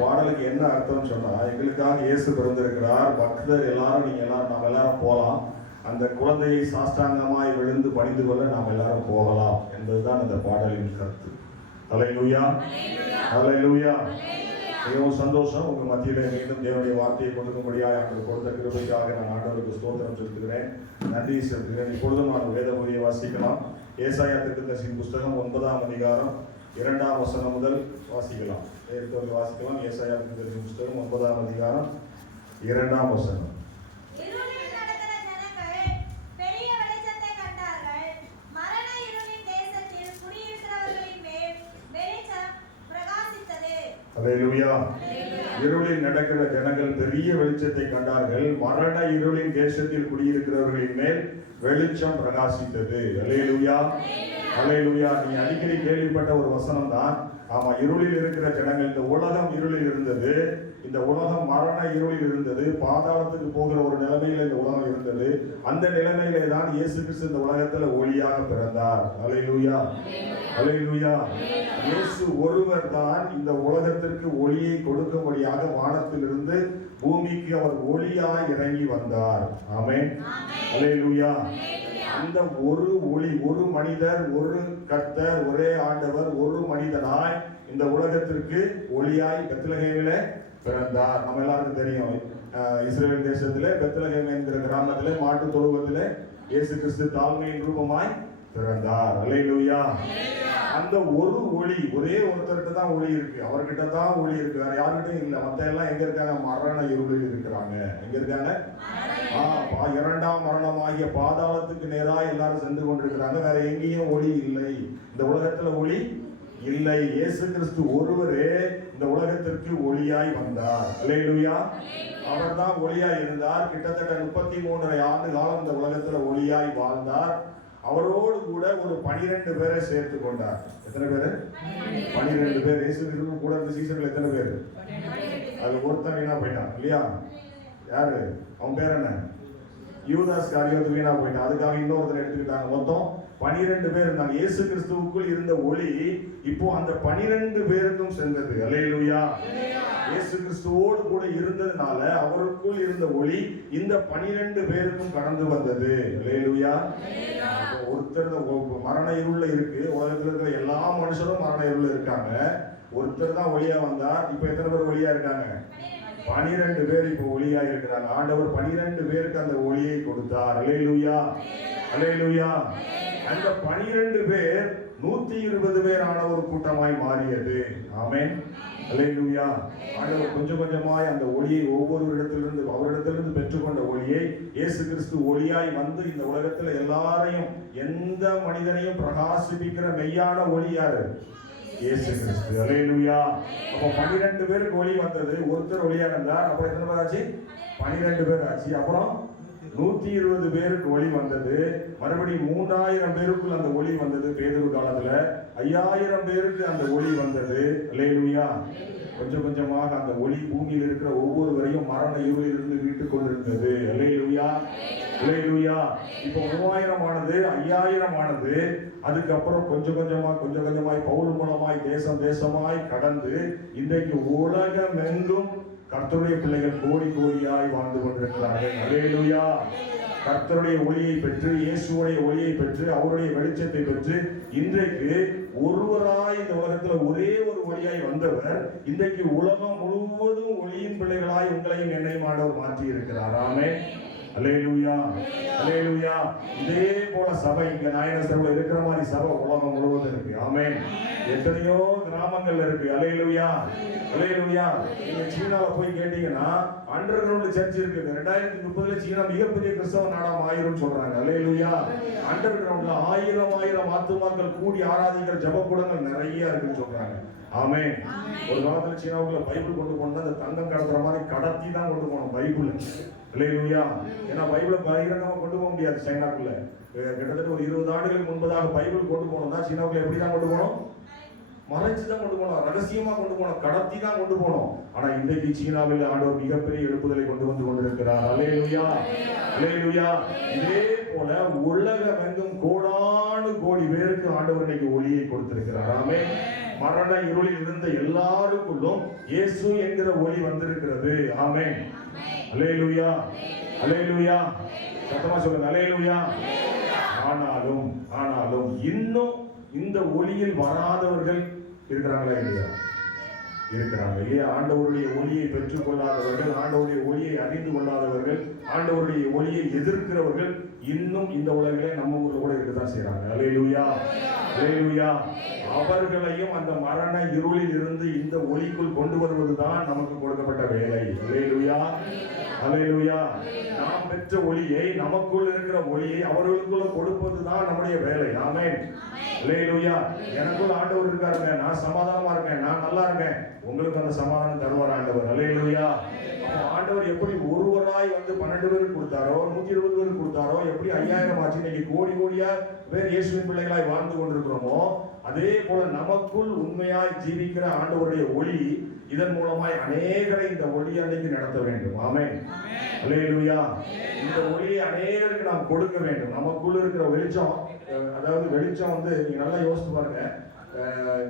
பாடலுக்கு என்ன அர்த்தம் சொன்னா எங்களுக்காக இயேசு பிறந்திருக்கிறார். பக்தர் எல்லாரும் நீங்க எல்லாரும் நாம் எல்லாரும் போகலாம். அந்த குழந்தையை சாஷ்டாங்கமாய் விழுந்து பணிந்து கொள்ள நாம் எல்லாரும் போகலாம் என்பதுதான் இந்த பாடலின் கருத்து. அல்லேலூயா அல்லேலூயா மிகவும் சந்தோஷம். உங்க மத்தியிலே மீண்டும் தேவனுடைய வார்த்தையை கொடுக்கும்படியாக எனக்கு கொடுத்த கிருபைக்காக நான் ஆண்டவருக்கு ஸ்தோத்திரம் செலுத்துகிறேன். நன்றி செலுத்துகிறேன் இப்பொழுதும் நான் வேத மொழியை வாசிக்கலாம். ஏசாயா திருத்தசின் புஸ்தகம் ஒன்பதாம் அதிகாரம் இரண்டாம் வசனம் முதல் வாசிக்கலாம். எடுத்தவர்கள் வாசிக்கலாம். ஏசாயா திருத்தசின் புஸ்தகம் ஒன்பதாம் அதிகாரம் இரண்டாம் வசனம். இருளில் நடக்கிற ஜனங்கள் பெரிய வெளிச்சத்தை கண்டார்கள். மரண இருளின் தேசத்தில் குடியிருக்கிறவர்களின் மேல் வெளிச்சம் பிரகாசித்தது. அலையலுயா அலையலுயா நீ அடிக்கடி கேள்விப்பட்ட ஒரு வசனம் தான் ஆமா இருளில் இருக்கிற ஜனங்கள் இந்த உலகம் இருளில் இருந்தது. இந்த உலகம் மரண இருளில் இருந்தது. பாதாளத்துக்கு போகிற ஒரு நிலைமையில இந்த உலகம் இருந்தது. அந்த நிலைமையிலே தான் இயேசு கிறிஸ்து இந்த உலகத்துல ஒளியாக பிறந்தார். அலையலுயா அலையலுயா இயேசு ஒருவர் தான் இந்த உலகத்திற்கு ஒளியை கொடுக்கும்படியாக வானத்திலிருந்து பூமிக்கு அவர் ஒளியாய் இறங்கி வந்தார். ஆமென். அல்லேலூயா அந்த ஒரு ஒளி ஒரு மனிதர் ஒரு கர்த்தர் ஒரே ஆண்டவர் ஒரு மனிதனாய் இந்த உலகத்திற்கு ஒளியாய் பெத்லகேமில பிறந்தார். நம்ம எல்லாருக்கும் தெரியும் இஸ்ரேல் தேசத்திலே பெத்லகேம் என்கிற கிராமத்திலே மாட்டு தொழுவத்திலே இயேசு கிறிஸ்து தாழ்மையின் ரூபமாய் திறந்தார். அலையிலுயா அந்த ஒரு ஒளி ஒரே ஒருத்தர்கிட்ட தான் ஒளி இருக்கு. அவர்கிட்ட தான் ஒளி இருக்கு. வேற யாருக்கிட்டையும் இல்லை. மத்த எல்லாம் எங்க இருக்காங்க? மரண இருளில் இருக்கிறாங்க. எங்க இருக்காங்க? ஆ, பா- இரண்டாம் மரணமாகிய பாதாளத்துக்கு நேராக எல்லாரும் சென்று கொண்டிருக்கிறாங்க. வேற எங்கேயும் ஒளி இல்லை. இந்த உலகத்துல ஒளி இல்லை. இயேசு கிறிஸ்து ஒருவரே இந்த உலகத்திற்கு ஒளியாய் வந்தார். அல்லேலூயா அவர் தான் ஒளியாய் இருந்தார். கிட்டத்தட்ட முப்பத்தி மூன்றரை ஆண்டு காலம் இந்த உலகத்துல ஒளியாய் வாழ்ந்தார். அவரோடு கூட ஒரு பனிரெண்டு பேரை சேர்த்து கொண்டார். எத்தனை பேரு? பனிரெண்டு. பேர். இயேசு கூட இருந்த சீசர்கள் எத்தனை பேர்? அது ஒருத்தன் வீணா போயிட்டான் இல்லையா? யாரு? அவன் பேர் என்ன? யூதாஸ் காரியோத்து வீணா போயிட்டான் அதுக்காக இன்னொருத்தர் எடுத்துக்கிட்டாங்க. மொத்தம் பனிரெண்டு பேர் இருந்தாங்க. இயேசு கிறிஸ்துவுக்குள் இருந்த ஒளி இப்போ அந்த பனிரெண்டு பேருக்கும் சென்றது. அலையலுயா இயேசு கிறிஸ்துவோடு கூட இருந்ததுனால அவருக்குள் இருந்த ஒளி இந்த பனிரெண்டு பேருக்கும் கடந்து வந்தது. அலையலுயா ஒருத்தர் மரண இருள்ல இருக்கு. உலகத்தில் இருக்கிற எல்லா மனுஷரும் மரண இருள்ல இருக்காங்க. ஒருத்தர் தான் ஒளியா வந்தார். இப்போ எத்தனை பேர் ஒளியா இருக்காங்க? பனிரெண்டு பேர் இப்போ ஒளியா இருக்கிறாங்க. ஆண்டவர் பனிரெண்டு பேருக்கு அந்த ஒளியை கொடுத்தார். அலையலுயா அலையலுயா அந்த பனிரெண்டு பேர் நூத்தி இருபது பேர் ஒரு கூட்டமாய் மாறியது. ஆமென். அலேலுயா ஆண்டவர் கொஞ்சம் கொஞ்சமாய் அந்த ஒளியை ஒவ்வொரு இடத்திலிருந்து அவரிடத்திலிருந்து பெற்றுக்கொண்ட ஒளியை இயேசு கிறிஸ்து ஒளியாய் வந்து இந்த உலகத்துல எல்லாரையும் எந்த மனிதனையும் பிரகாசிப்பிக்கிற மெய்யான ஒளி யாரு? இயேசு கிறிஸ்து. அலேலுயா அப்போ பன்னிரெண்டு பேருக்கு ஒளி வந்தது. ஒருத்தர் ஒளியா இருந்தார் அப்புறம் எத்தனை பேர் ஆச்சு? பன்னிரெண்டு பேர் ஆச்சு. அப்புறம் நூத்தி இருபது பேருக்கு ஒளி வந்தது. மறுபடியும் மூன்றாயிரம் பேருக்குள் அந்த ஒளி வந்தது பேதொரு காலத்துல. ஐயாயிரம் பேருக்கு அந்த ஒளி வந்தது. அலேலுயா கொஞ்சம் கொஞ்சமாக அந்த ஒளி பூமியில் இருக்கிற ஒவ்வொருவரையும் மரண இருளிலிருந்து மீட்டுக் கொண்டிருந்தது. அலேலுயா அலேலுயா இப்போ மூவாயிரம் ஆனது ஐயாயிரம் ஆனது. அதுக்கப்புறம் கொஞ்சம் கொஞ்சமா கொஞ்சம் கொஞ்சமாய் பவுல் மூலமாய் தேசம் தேசமாய் கடந்து இன்றைக்கு உலகம் எங்கும் கர்த்தருடைய பிள்ளைகள் கோடி கோடியாய் வாழ்ந்து கொண்டிருக்கிறார்கள். அலேலுயா கர்த்தருடைய ஒளியை பெற்று இயேசுவுடைய ஒளியை பெற்று அவருடைய வெளிச்சத்தை பெற்று இன்றைக்கு ஒருவராய் இந்த உலகத்துல ஒரே ஒரு ஒளியாய் வந்தவர் இன்றைக்கு உலகம் முழுவதும் ஒளியின் பிள்ளைகளாய் உங்களையும் என்னையும் ஆண்டவர் மாற்றி இருக்கிறார் ஆமே அல்லேலூயா அல்லேலூயா இதே போல சபை இங்க நாயன சபை இருக்கிற மாதிரி சபை உலகம் முழுவதும் இருக்கு. ஆமே எத்தனையோ கிராமங்கள்ல இருக்கு. அலேலுயா அலேலுயா நீங்க சீனால போய் கேட்டீங்கன்னா அண்டர் கிரவுண்ட் சர்ச் இருக்குது ரெண்டாயிரத்தி முப்பதுல சீனா மிகப்பெரிய கிறிஸ்தவ நாடாம் ஆயிரும் சொல்றாங்க. அலேலுயா அண்டர் கிரவுண்ட்ல ஆயிரம் ஆயிரம் ஆத்துமாக்கள் கூடி ஆராதிக்கிற ஜபக்கூடங்கள் நிறைய இருக்குன்னு சொல்றாங்க. ஆமென். ஒரு காலத்துல சீனாவுக்குள்ள பைபிள் கொண்டு போனா அந்த தங்கம் கடத்துற மாதிரி கடத்தி தான் கொண்டு போனோம் பைபிள். இல்லையா ஏன்னா பைபிளை பகிரங்கமா கொண்டு போக முடியாது சைனாக்குள்ள. கிட்டத்தட்ட ஒரு இருபது ஆண்டுகளுக்கு முன்பதாக பைபிள் கொண்டு போனோம்னா சீனாவுக்குள்ள எப்படி தான் கொண்டு போனோம்? மறைச்சு தான் கொண்டு போனோம் ரகசியமா கொண்டு போனோம் கடத்தி தான் கொண்டு போனோம். ஆனா இன்றைக்கு சீனாவில் ஆண்டவர் மிகப்பெரிய எழுப்புதலை கொண்டு வந்து கொண்டிருக்கிறார். அலேலுயா அலேலுயா இதே போல உலகம் எங்கும் கோடானு கோடி பேருக்கு ஆண்டவர் இன்னைக்கு ஒளியை கொடுத்திருக்கிறார். ஆமே மரண இருளில் இருந்த எல்லாருக்குள்ளும் இயேசு என்கிற ஒளி வந்திருக்கிறது. ஆமே அலேலுயா அலேலுயா சத்தமா சொல்லுங்க. அலேலுயா ஆனாலும் ஆனாலும் இன்னும் இந்த ஒளியில் வராதவர்கள் இருக்கிறாங்களா இல்லையா? இருக்கிறாங்க. இல்லையா ஆண்டவருடைய ஒளியை பெற்றுக் கொள்ளாதவர்கள் ஆண்டவருடைய ஒளியை அறிந்து கொள்ளாதவர்கள் ஆண்டவருடைய ஒளியை எதிர்க்கிறவர்கள் இன்னும் இந்த உலகிலே நம்ம ஊர்ல கூட இருக்கதான் செய்யறாங்க அலையலுயா அலையலுயா அவர்களையும் அந்த மரண இருளில் இருந்து இந்த ஒளிக்குள் கொண்டு வருவதுதான் நமக்கு கொடுக்கப்பட்ட வேலை. அலையலுயா அலையிலுயா நாம் பெற்ற ஒளியை நமக்குள் இருக்கிற ஒளியை அவர்களுக்குள்ள கொடுப்பதுதான் நம்முடைய வேலை. ஆமென். அலையிலுயா எனக்குள்ள ஆண்டவர் இருக்காருங்க. நான் சமாதானமா இருக்கேன். நான் நல்லா இருக்கேன். உங்களுக்கு அந்த சமாதானம் தருவார் ஆண்டவர். அலையிலுயா ஆண்டவர் எப்படி ரூபாய் வந்து பன்னெண்டு பேருக்கு கொடுத்தாரோ நூத்தி இருபது பேருக்கு கொடுத்தாரோ எப்படி ஐயாயிரம் ஆச்சு? இன்னைக்கு கோடி கோடியா பேர் இயேசுவின் பிள்ளைகளாய் வாழ்ந்து கொண்டிருக்கிறோமோ அதே போல நமக்குள் உண்மையாய் ஜீவிக்கிற ஆண்டவருடைய ஒளி இதன் மூலமாய் அநேகரை இந்த ஒளி அன்னைக்கு நடத்த வேண்டும். ஆமே அல்லேலூயா இந்த ஒளியை அநேகருக்கு நாம் கொடுக்க வேண்டும். நமக்குள்ள இருக்கிற வெளிச்சம் அதாவது வெளிச்சம் வந்து நீங்க நல்லா யோசித்து பாருங்க.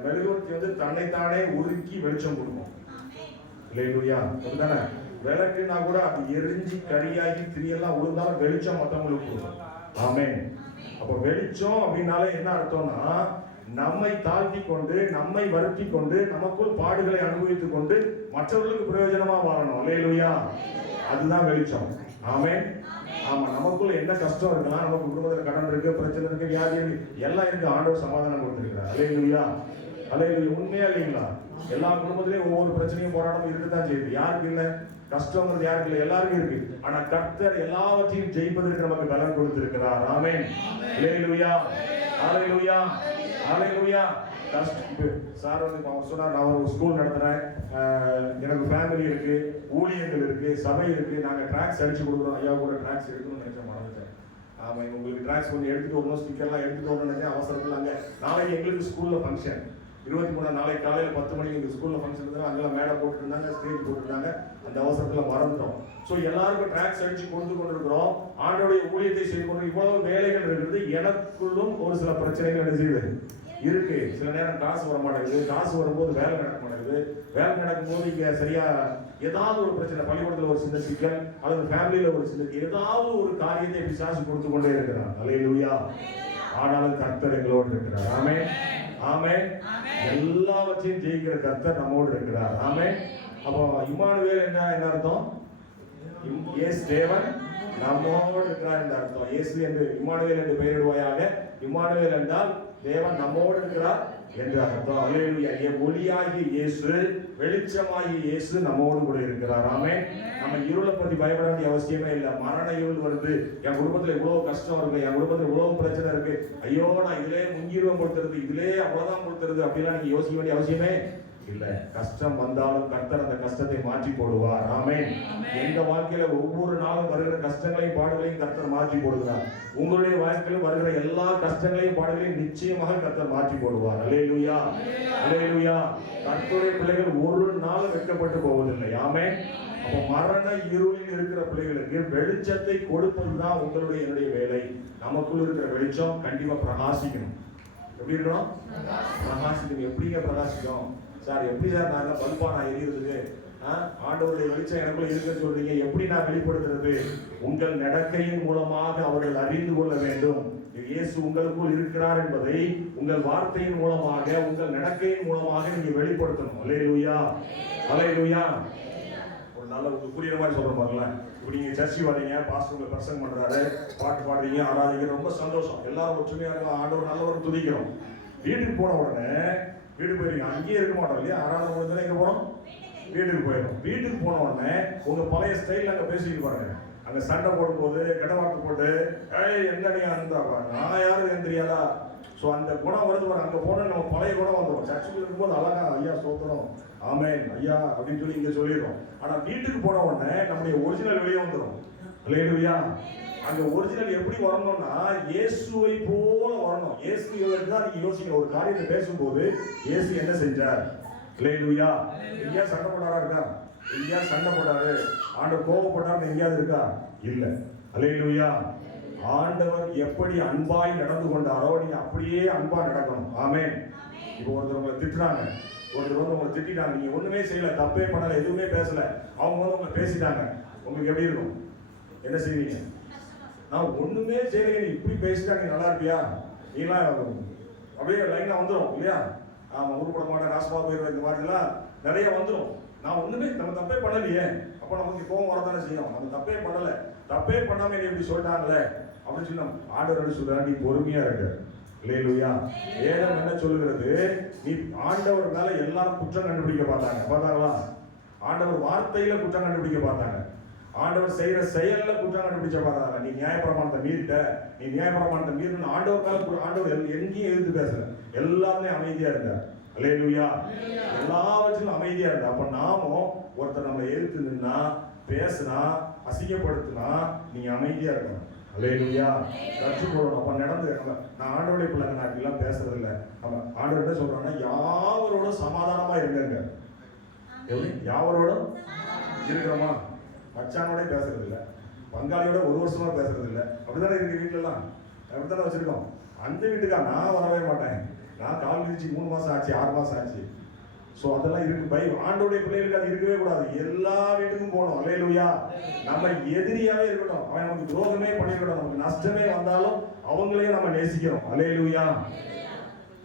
மெழுகுவர்த்தி வந்து தன்னைத்தானே உருக்கி வெளிச்சம் கொடுக்கும். இல்லையா அப்படிதானே விளக்குனா கூட அது எரிஞ்சு கரியாகி திரியெல்லாம் விழுந்தாலும் வெளிச்சம் மற்றவங்களுக்கு கொடுக்கும். ஆமென். அப்ப வெளிச்சம் அப்படின்னாலே என்ன அர்த்தம்னா நம்மை தாழ்த்தி கொண்டு நம்மை வருத்தி கொண்டு நமக்குள் பாடுகளை அனுபவித்துக் கொண்டு மற்றவர்களுக்கு பிரயோஜனமா வாழணும். இல்லையா அதுதான் வெளிச்சம். ஆமே ஆமா நமக்குள்ள என்ன கஷ்டம் இருக்குன்னா நமக்கு குடும்பத்துல கடன் இருக்கு பிரச்சனை இருக்கு வியாதி இருக்கு எல்லாம் இருக்கு ஆண்டவர் சமாதானம் கொடுத்திருக்கிறார். அலையிலுயா அலையிலுயா உண்மையா இல்லைங்களா? எல்லா குடும்பத்திலயும் ஒவ்வொரு பிரச்சனையும் போராட்டம் இருக்குதான் செய்யுது. யாருக்கு இல்லை? கஷ்டங்கிறது யாருக்கு இல்லை எல்லாருக்கும் இருக்கு. ஆனா கர்த்தர் எல்லாவற்றையும் ஜெயிப்பதற்கு நமக்கு பலன் கொடுத்திருக்கிறார். ஆமேன். அலையிலுயா அலையிலுயா அலையிலுயா சார் வந்து அவர் சொன்னார் நான் ஒரு ஸ்கூல் நடத்துறேன். எனக்கு ஃபேமிலி இருக்கு ஊழியர்கள் இருக்கு சபை இருக்கு. நாங்க ட்ராக்ஸ் அடிச்சு கொடுக்குறோம். ஐயா கூட ட்ராக்ஸ் எடுக்கணும்னு நினைச்சேன் மறந்துட்டேன். ஆமாம் உங்களுக்கு ட்ராக்ஸ் கொஞ்சம் எடுத்துகிட்டு வரணும் ஸ்டிக்கர்லாம் எடுத்துகிட்டு வரணும்னு நினைச்சேன் அவசரத்தில் அங்கே. நாளைக்கு எங்களுக்கு ஸ்கூலில் ஃபங்க்ஷன் இருபத்தி மூணாம் நாளைக்கு காலையில் பத்து மணிக்கு எங்கள் ஸ்கூலில் ஃபங்க்ஷன் இருந்தாங்க அங்கெல்லாம் மேடை போட்டுருந்தாங்க ஸ்டேஜ் போட்டுருந்தாங்க. அந்த அவசரத்தில் மறந்துட்டோம். ஸோ எல்லாருக்கும் ட்ராக்ஸ் அடிச்சு கொடுத்து கொண்டிருக்கிறோம். ஆண்டோடைய ஊழியத்தை செய்து கொண்டு இவ்வளவு வேலைகள் இருக்குது எனக்குள்ளும் ஒரு சில பிரச்சனைகள் என்ன செய்யுது? இருக்கு. சில நேரம் காசு வர மாட்டேங்குது. காசு வரும்போது வேலை நடக்க மாட்டேங்குது. வேலை நடக்கும்போது இங்கே சரியா ஏதாவது ஒரு பிரச்சனை பள்ளிக்கூடத்தில் ஒரு சின்ன சிக்கல் அல்லது ஃபேமிலியில் ஒரு சின்ன ஏதாவது ஒரு காரியத்தை பிசாசு கொடுத்து கொண்டே இருக்கிறார். அலையிலுயா ஆனாலும் கர்த்தர் எங்களோடு இருக்கிறார். ஆமே ஆமே எல்லாவற்றையும் ஜெயிக்கிற கர்த்தர் நம்மோடு இருக்கிறார். ஆமே அப்போ இம்மானுவேல் என்ன என்ன அர்த்தம்? இயேசு தேவன் நம்மோடு இருக்கிறார் என்ற அர்த்தம். இயேசு என்று இம்மானுவேல் என்று பெயரிடுவாயாக. இம்மானுவேல் என்றால் தேவன் நம்மோடு இருக்கிறார் என்று அர்த்தம். என் ஒளியாகிய இயேசு வெளிச்சமாகிய இயேசு நம்மோடு கூட இருக்கிறார். ஆமே நம்ம இருளை பத்தி பயப்பட வேண்டிய அவசியமே இல்லை. மரண இருள் வருது. என் குடும்பத்துல இவ்வளவு கஷ்டம் இருக்கு. என் குடும்பத்துல இவ்வளவு பிரச்சனை இருக்கு. ஐயோ நான் இதிலே முங்கிருவம் கொடுத்துருது. இதிலே அவ்வளவுதான் கொடுத்துருது. அப்படிலாம் நீங்க யோசிக்க வேண்டிய அவசியமே இல்ல. கஷ்டம் வந்தாலும் கர்த்தர் அந்த கஷ்டத்தை மாற்றி போடுவார். ஆமென். எங்க வாழ்க்கையில ஒவ்வொரு நாளும் வருகிற கஷ்டங்களையும் பாடுகளையும் கர்த்தர் மாற்றி போடுகிறார். உங்களுடைய வாழ்க்கையில் வருகிற எல்லா கஷ்டங்களையும் பாடுகளையும் நிச்சயமாக கர்த்தர் மாற்றி போடுவார். அல்லேலூயா அல்லேலூயா கர்த்தருடைய பிள்ளைகள் ஒரு நாள் வெட்கப்பட்டு போவதில்லை. ஆமென். அப்ப மரண இருளில் இருக்கிற பிள்ளைகளுக்கு வெளிச்சத்தை கொடுப்பதுதான் உங்களுடைய என்னுடைய வேலை. நமக்குள்ள இருக்கிற வெளிச்சம் கண்டிப்பா பிரகாசிக்கணும். எப்படி இருக்கணும் பிரகாசிக்கணும். எப்படிங்க பிரகாசிக்கும் சார் எப்படி சார் நான் பல்பா நான் எரியுறதுக்கு ஆ? ஆண்டவருடைய வெளிச்சம் எனக்குள்ள இருக்குன்னு சொல்றீங்க. எப்படி நான் வெளிப்படுத்துறது? உங்கள் நடக்கையின் மூலமாக அவர்கள் அறிந்து கொள்ள வேண்டும். இயேசு உங்களுக்குள் இருக்கிறார் என்பதை உங்கள் வார்த்தையின் மூலமாக உங்கள் நடக்கையின் மூலமாக நீங்க வெளிப்படுத்தணும். அலையலூயா அலையலூயா ஒரு நல்ல உங்களுக்கு புரியுற மாதிரி சொல்ற பாருங்களேன். இப்போ நீங்க சர்ச்சி வரீங்க பாஸ்டர் உங்களை பிரசங்கம் பண்றாரு பாட்டு பாடுறீங்க ஆராதிங்க ரொம்ப சந்தோஷம். எல்லாரும் ஒற்றுமையா இருக்கும் ஆண்டவர் நல்லவர் துதிக்கிறோம். வீட்டுக்கு போன உடனே வீடு போயிருக்கீங்க அங்கேயே இருக்க மாட்டோம் இல்லையா? ஆராதனை முடிஞ்சா எங்கே போகிறோம் வீட்டுக்கு போயிடும் வீட்டுக்கு போன உடனே உங்கள் பழைய ஸ்டைலில் அங்கே பேசிட்டு பாருங்க. அங்கே சண்டை போடும்போது கெட்ட வார்த்தை போட்டு ஏய் எங்க நீ அந்த நான் யாரும் என் தெரியாதா? ஸோ அந்த குணம் வருது பாருங்க. அங்கே போன நம்ம பழைய குணம் வந்துடும் சர்ச்சுக்கு இருக்கும்போது அழகா ஐயா சோத்துறோம் ஆமே ஐயா அப்படின்னு சொல்லி இங்கே சொல்லிடுறோம். ஆனால் வீட்டுக்கு போன உடனே நம்முடைய ஒரிஜினல் வெளியே வந்துடும் இல்லையா அந்த ஒரிஜினல் எப்படி வரணும்னா இயேசுவை போல வரணும். இயேசு தான் நீங்க யோசிக்கணும். ஒரு காரியத்தை பேசும்போது இயேசு என்ன செஞ்சார்? லேலுயா எங்கேயா சண்டை போடாரா இருக்கா? ஐயா சண்டை போடாரு. ஆண்டவர் கோவப்பட்டாருன்னு எங்கேயாவது இருக்கா? இல்ல. அலேலுயா ஆண்டவர் எப்படி அன்பாய் நடந்து கொண்டாரோ நீங்க அப்படியே அன்பா நடக்கணும். ஆமே இப்போ ஒருத்தர் உங்களை திட்டுறாங்க ஒருத்தர் வந்து உங்களை திட்டிட்டாங்க. நீங்க ஒண்ணுமே செய்யல தப்பே பண்ணல எதுவுமே பேசல. அவங்க வந்து உங்களை பேசிட்டாங்க. உங்களுக்கு எப்படி இருக்கும்? என்ன செய்வீங்க? நான் ஒன்றுமே செய்யலைங்க. நீ இப்படி பேசிட்டா நீ நல்லா இருப்பியா? நீலாம் அப்படியே லைனாக வந்துடும் இல்லையா? ஆமா உருப்பட மாட்டேன் ராசமா போயிருவேன் இந்த மாதிரிலாம் நிறைய வந்துடும் நான் ஒன்றுமே நம்ம தப்பே பண்ணலையே. அப்போ நமக்கு கோவம் வரதானே செய்யும். நம்ம தப்பே பண்ணலை. தப்பே பண்ணாமல் நீ இப்படி சொல்லிட்டாங்களே அப்படின்னு சொன்னோம் ஆண்டவர் ஆண்டவர் சொல்கிறா நீ பொறுமையாக இருக்க. இல்லையா? வேதம் என்ன சொல்லுகிறது? நீ ஆண்டவர் மேலே எல்லாரும் குற்றம் கண்டுபிடிக்க பார்த்தாங்க. பார்த்தாங்களா? ஆண்டவர் வார்த்தையில் குற்றம் கண்டுபிடிக்க பார்த்தாங்க. ஆண்டவர் செய்யற செயல்ல குற்றம் கண்டுபிடிச்ச பார்த்தாங்க நீ நியாயப்பிரமாணத்தை மீறிட்ட நீ நியாயப்பிரமாணத்தை மீறின ஆண்டவர் மேல கு- ஆண்டவர் எங்கேயும் எதிர்த்து பேசல. எல்லாமே அமைதியா இருந்தார். அல்லேலூயா. எல்லாவற்றிலும் அமைதியா இருந்தா அப்ப நாமும் ஒருத்தர் நம்மளை எதிர்த்து நின்னா பேசினா அசிங்கப்படுத்தினா நீங்க அமைதியா இருக்கணும். அல்லேலூயா. கற்றுக்கொள்ளணும் அப்ப நடந்து நம்ம நான் ஆண்டவருடைய பிள்ளைங்க நான் இப்படிலாம் பேசுறது இல்ல. நம்ம ஆண்டவர் என்ன சொல்றாங்கன்னா யாவரோட சமாதானமா இருங்க எப்படி யாவரோடும்? இருக்கிறோமா? மச்சானோட பேசுறது இல்லை பங்காளியோட ஒரு வருஷமா பேசுறது இல்லை அப்படிதானே இருக்கு வீட்டுல அப்படித்தானே வச்சிருக்கோம். அந்த வீட்டுக்கா நான் வரவே மாட்டேன். நான் கால் மிதிச்சு மூணு மாசம் ஆச்சு ஆறு மாசம் ஆச்சு. ஸோ அதெல்லாம் இருக்கு. பை ஆண்டோடைய பிள்ளைகளுக்கு அது இருக்கவே கூடாது. எல்லா வீட்டுக்கும் போகணும். அலையிலுயா நம்ம எதிரியாவே இருக்கட்டும். அவன் நமக்கு துரோகமே பண்ணிருக்கட்டும். நமக்கு நஷ்டமே வந்தாலும் அவங்களையும் நம்ம நேசிக்கிறோம். அலையிலுயா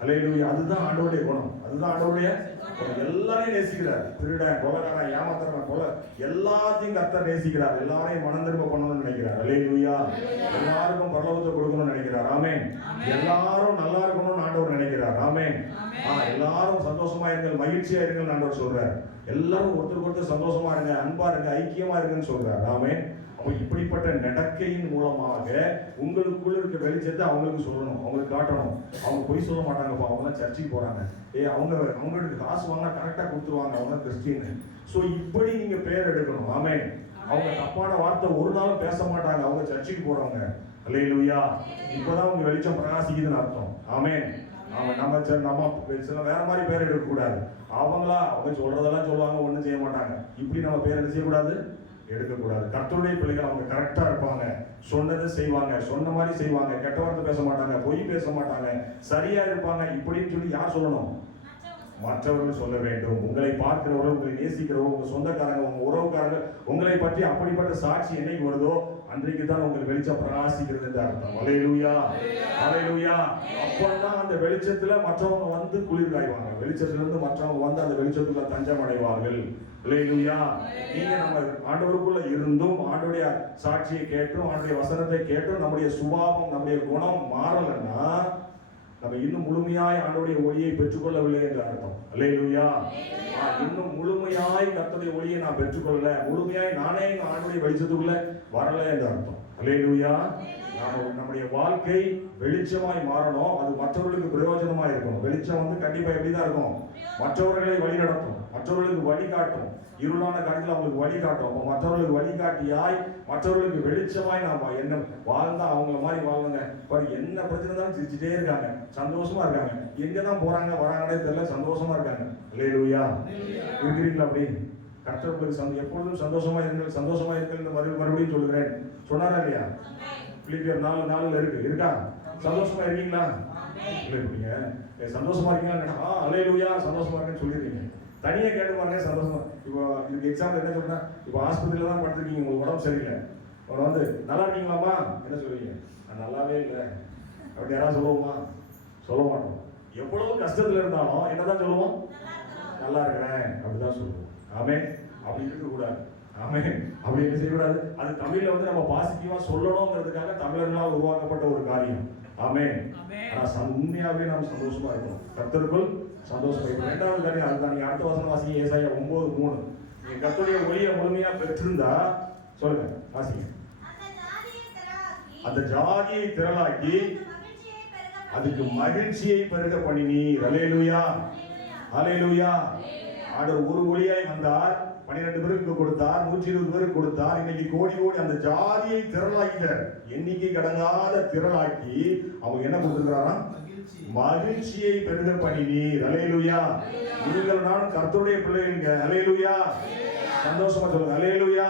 அலையிலுயா அதுதான் ஆண்டோடைய குணம். அதுதான் ஆண்டோடைய எல்லாரையும் நேசிக்கிறார். திருடன் கொலகாரன் ஏமாத்துறவன் கொலை எல்லாத்தையும் கர்த்தர் நேசிக்கிறார். எல்லாரையும் மனம் திரும்ப பண்ணணும்னு நினைக்கிறார். அல்லேலூயா எல்லாருக்கும் பரலோகத்தை கொடுக்கணும்னு நினைக்கிறார். ஆமென் எல்லாரும் நல்லா இருக்கணும்னு ஆண்டவர் நினைக்கிறார். ஆமென் ஆ, எல்லாரும் சந்தோஷமா இருங்கள் மகிழ்ச்சியா இருங்கள் ஆண்டவர் சொல்றார். எல்லாரும் ஒருத்தருக்கு ஒருத்தர் சந்தோஷமா இருங்க அன்பா இருங்க ஐக்கியமா இருங்கன்னு சொல்றார். ஆமென் அப்போ இப்படிப்பட்ட நடக்கையின் மூலமாக உங்களுக்குள்ள இருக்க வெளிச்சத்தை அவங்களுக்கு சொல்லணும். அவங்களுக்கு காட்டணும். அவங்க பொய் சொல்ல மாட்டாங்கப்பா அவங்க தான் சர்ச்சுக்கு போறாங்க. ஏ அவங்க அவங்களுக்கு காசு வாங்கினா கரெக்டா கொடுத்துருவாங்க. அவங்க கிறிஸ்டின் ஸோ இப்படி நீங்க பேர் எடுக்கணும். ஆமென் அவங்க தப்பான வார்த்தை ஒரு நாளும் பேச மாட்டாங்க. அவங்க சர்ச்சுக்கு போறவங்க. அல்லேலூயா இப்பதான் உங்க வெளிச்சம் பிரகாசிக்குதுன்னு அர்த்தம். ஆமா நம்ம சரி நம்ம சில வேற மாதிரி பேர் எடுக்க கூடாது அவங்களா அவங்க சொல்றதெல்லாம் சொல்லுவாங்க ஒண்ணும் செய்ய மாட்டாங்க. இப்படி நம்ம பேர் என்ன செய்யக்கூடாது? எடுக்கக்கூடாது. கர்த்தருடைய பிள்ளைகள் அவங்க கரெக்டாக இருப்பாங்க. சொன்னதை செய்வாங்க. சொன்ன மாதிரி செய்வாங்க. கெட்ட வார்த்தை பேச மாட்டாங்க. பொய் பேச மாட்டாங்க. சரியாக இருப்பாங்க. இப்படின்னு சொல்லி யார் சொல்லணும்? மற்றவர்கள் சொல்ல வேண்டும். உங்களை பார்க்கிறவர்கள் உங்களை நேசிக்கிறவர்கள் உங்கள் சொந்தக்காரங்க உங்கள் உறவுக்காரங்க உங்களை பற்றி அப்படிப்பட்ட சாட்சி என்னைக்கு வருதோ அன்றைக்கு தான் உங்களுக்கு வெளிச்சம் பிரகாசிக்கிறது என்று அர்த்தம். அலையலூயா அலையலூயா அப்பதான் அந்த வெளிச்சத்துல மற்றவங்க வந்து குளிர் காய்வாங்க வெளிச்சத்துல இருந்து மற்றவங்க வந்து அந்த வெளிச்சத்துக்குள்ள தஞ்சம் அடைவார்கள் அலையலூயா நீங்க நம்ம ஆண்டவருக்குள்ள இருந்தும் ஆண்டுடைய சாட்சியை கேட்டும் ஆண்டுடைய வசனத்தை கேட்டும் நம்முடைய சுபாவம் நம்முடைய குணம் மாறலைன்னா நம்ம இன்னும் முழுமையாய் ஆண்டோடைய ஒளியை பெற்றுக்கொள்ளவில்லை என்று அர்த்தம். அல்லேலூயா இன்னும் முழுமையாய் கத்துடைய ஒளியை நான் பெற்றுக்கொள்ளல முழுமையாய் நானே இந்த ஆண்டுடைய வெளிச்சத்துக்குள்ள வரல என்று அர்த்தம். அல்லேலூயா நம்ம நம்முடைய வாழ்க்கை வெளிச்சமாய் மாறணும். அது மற்றவர்களுக்கு பிரயோஜனமா இருக்கணும் வெளிச்சம் வந்து கண்டிப்பா எப்படிதான் இருக்கும்? மற்றவர்களை வழி நடத்தும். மற்றவர்களுக்கு வழிகாட்டும் இருளான காலத்தில் அவங்களுக்கு வழிகாட்டும் அப்போ மற்றவர்களுக்கு வழிகாட்டியாய் மற்றவர்களுக்கு வெளிச்சமாய் நாம என்ன வாழ்ந்தா அவங்கள மாதிரி வாழுங்க பாரு என்ன பிரச்சனை இருந்தாலும் சிரிச்சுட்டே இருக்காங்க. சந்தோஷமா இருக்காங்க. எங்க தான் போறாங்க வராங்கன்னே தெரியல சந்தோஷமா இருக்காங்க. இல்லையா இருக்கிறீங்களா அப்படி? கர்த்தர்களுக்கு சந்த எப்பொழுதும் சந்தோஷமா இருங்கள் சந்தோஷமா இருங்கள் மறுபடியும் மறுபடியும் சொல்லுகிறேன். சொன்னாரா இல்லையா? பிலிப்பியர் நாலு நாலுல இருக்கு. இருக்கா? சந்தோஷமா இருக்கீங்களா இல்லை எப்படிங்க ஏ, சந்தோஷமா இருக்கீங்களா ஆ அலையிலுயா சந்தோஷமா இருக்கேன்னு சொல்லிடுறீங்க. தனியா கேட்டு பாருங்க சந்தோஷமா. இப்போ இதுக்கு எக்ஸாம்பிள் என்ன சொல்றேன் இப்போ ஆஸ்பத்திரியில தான் படுத்துருக்கீங்க உங்களுக்கு உடம்பு சரியில்லை. உடனே வந்து நல்லா இருக்கீங்களாமா என்ன சொல்லுவீங்க? நான் நல்லாவே இல்லை. அப்படி யாராவது சொல்லுவோமா? சொல்ல மாட்டோம். எவ்வளவு கஷ்டத்துல இருந்தாலும் என்னதான் சொல்லுவோம்? நல்லா இருக்கிறேன். அப்படிதான் சொல்லுவோம். ஆமே அப்படி இருக்கக்கூடாது. ஆமே அப்படி என்ன செய்யக்கூடாது? அது தமிழ்ல வந்து நம்ம பாசிட்டிவா சொல்லணுங்கிறதுக்காக தமிழர்களால் உருவாக்கப்பட்ட ஒரு காரியம். ஆமே ஆமென். ஆனா சந்~ உண்மையாவே நாம் சந்தோஷமா இருக்கணும். கர்த்தருக்குள் சந்தோஷமா இருக்கணும். ரெண்டாவது காரியம் அதுதான். நீங்க அடுத்த வசனம் வாசிங்க. ஏசாயா ஒன்பது மூணு. நீங்க கர்த்தருடைய ஒளியை முழுமையா பெற்றிருந்தா சொல்லுங்க வாசிங்க. அந்த ஜாதியை திரளாக்கி அதுக்கு மகிழ்ச்சியை பெருக பண்ணினீர். அலேலுயா பண்ணினீர். அலேலுயா ஆண்டவர் ஒரு ஒளியாய் வந்தார். பன்னிரெண்டு பேருக்கு கொடுத்தார் நூற்றி இருபது பேருக்கு கொடுத்தார். இன்னைக்கு கோடி கோடி அந்த ஜாதியை திரளாக்கிட்டார் எண்ணிக்கை கடங்காத திரளாக்கி அவங்க என்ன கொடுத்துருக்கிறாராம் மகிழ்ச்சியை பெருக பண்ணினீர். அலையலுயா நீங்கள் நான் கர்த்தருடைய பிள்ளைங்க அலையலுயா சந்தோஷமா சொல்லுங்க. அலையலுயா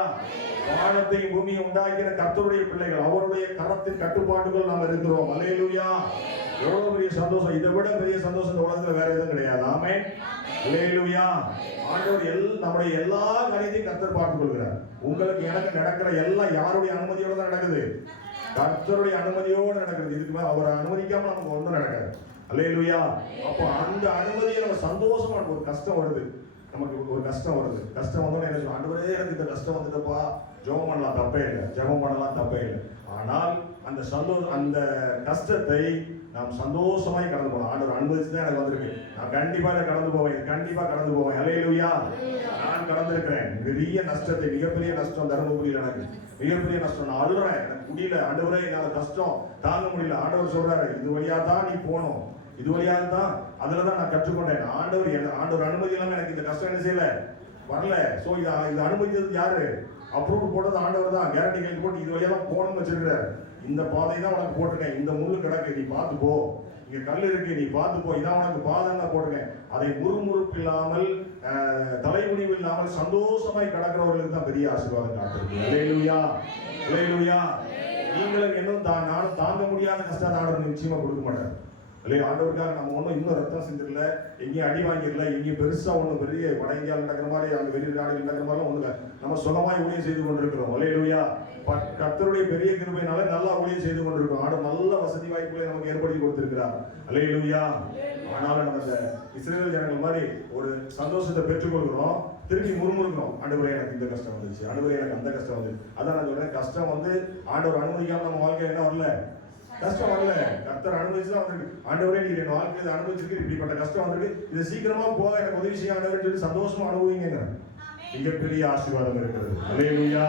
வானத்தை பூமியை உண்டாக்கின கர்த்தருடைய பிள்ளைகள் அவருடைய கரத்தின் கட்டுப்பாட்டுகள் நாம் இருக்கிறோம். அலையலுயா எவ்வளவு பெரிய சந்தோஷம்? இதை விட பெரிய சந்தோஷம் இந்த உலகத்துல வேற எதுவும் கிடையாது. ஆமே அல்லேலூயா ஆண்டவர் எல் நம்முடைய எல்லா காரியத்தையும் கத்தர் பார்த்துக் கொள்கிறார். உங்களுக்கு எனக்கு நடக்கிற எல்லாம் யாருடைய அனுமதியோட தான் நடக்குது? கர்த்தருடைய அனுமதியோடு நடக்கிறது. இதுக்கு மேல அவரை அனுமதிக்காம நமக்கு ஒன்றும் நடக்காது. அல்லேலூயா அப்போ அந்த அனுமதியை நம்ம சந்தோஷமா ஒரு கஷ்டம் வருது. நமக்கு ஒரு கஷ்டம் வருது. கஷ்டம் வந்தோடனே என்ன சொல்லுவோம் ஆண்டவரே எனக்கு இந்த கஷ்டம் வந்துட்டப்பா. ஜெபம் பண்ணலாம் தப்பே இல்லை. ஜெபம் பண்ணலாம் தப்பே இல்லை. ஆனால் அந்த சந்தோஷம் அந்த கஷ்டத்தை நாம் சந்தோஷமாய் கடந்து போகணும் ஆண்டவர் அனுமதிச்சு தான் எனக்கு வந்திருக்கு. நான் கண்டிப்பா இதை கடந்து போவேன். கண்டிப்பாக கண்டிப்பா கடந்து போவேன். அலையிலுயா நான் கடந்திருக்கிறேன். பெரிய நஷ்டத்தை மிகப்பெரிய நஷ்டம் தருமபுரியில் எனக்கு. மிகப்பெரிய நஷ்டம். நான் அழுறேன். எனக்கு முடியல. ஆண்டவரே என்னால கஷ்டம் தாங்க முடியல. ஆண்டவர் சொல்றாரு இது வழியா தான் நீ போகணும். இது வழியாக தான் அதுல தான் நான் கற்றுக்கொண்டேன். ஆண்டவர் ஆண்டவர் அனுமதி இல்லாம எனக்கு இந்த கஷ்டம் என்ன செய்யல? வரல. சோ இது இது அனுமதிச்சது யாரு? அப்ரூவ் போட்டது ஆண்டவர் தான். கேரண்டி கையில் போட்டு இது வழியாக தான் போகணும்னு வச்சிருக்கிறார். இந்த பாதை தான் உனக்கு போட்டிருக்கேன் இந்த முள்ளு கிடக்கு நீ பார்த்து போ. இங்கே கல் இருக்கு நீ பார்த்து போ. இதான் உனக்கு பாதை தான் போட்டிருக்கேன் அதை முறுமுறுப்பு இல்லாமல் தலைமுடிவு இல்லாமல் சந்தோஷமாய் கடக்கிறவர்களுக்கு தான் பெரிய ஆசீர்வாதம் காத்திருக்கு நீங்களும் இன்னும் தான் நானும் தாங்க முடியாத கஷ்டம் நானும் நிச்சயமா கொடுக்க மாட்டேன் இல்லையா? ஆண்டவருக்காக நம்ம ஒன்றும் இன்னும் ரத்தம் செஞ்சிடல எங்கேயும் அடி வாங்கிடல எங்கேயும் பெருசாக ஒன்றும் பெரிய வட இந்தியாவில் நடக்கிற மாதிரி அங்கே வெளி நாடுகள் நடக்கிற மாதிரிலாம் ஒன்றும் இல்லை நம்ம சுகமாய் ஊழியம் செய்து கொண்டிருக்கிறோம். இல்லையா கர்த்தருடைய பெரிய கிருமையினால நல்லா ஊழியம் செய்து கொண்டிருக்கிறோம். ஆடு நல்ல வசதி வாய்ப்புகளை நமக்கு ஏற்படுத்தி கொடுத்திருக்கிறார். இல்லையா ஆனாலும் நம்ம இந்த இஸ்ரேல் ஜனங்கள் மாதிரி ஒரு சந்தோஷத்தை பெற்றுக்கொள்கிறோம். திருப்பி முறுமுறுக்கிறோம். ஆண்டவரே எனக்கு இந்த கஷ்டம் வந்துச்சு ஆண்டவரே எனக்கு அந்த கஷ்டம் வந்துச்சு அதான் நான் சொல்றேன் கஷ்டம் வந்து ஆண்டவர் அனுமதிக்காமல் நம்ம வாழ்க்கை என்ன வரல? கஷ்டம் வரல. கர்த்தர் அனுபவிச்சு தான் வந்திருக்கு. ஆண்டவரே நீங்க என் வாழ்க்கையில அனுபவிச்சிருக்கு. இப்படிப்பட்ட கஷ்டம் வந்திருக்கு. இது சீக்கிரமா போக எனக்கு உதவி செய்ய ஆண்டவரே சொல்லி சந்தோஷமா அனுபவிங்க மிகப்பெரிய ஆசீர்வாதம் இருக்கிறது. அல்லேலூயா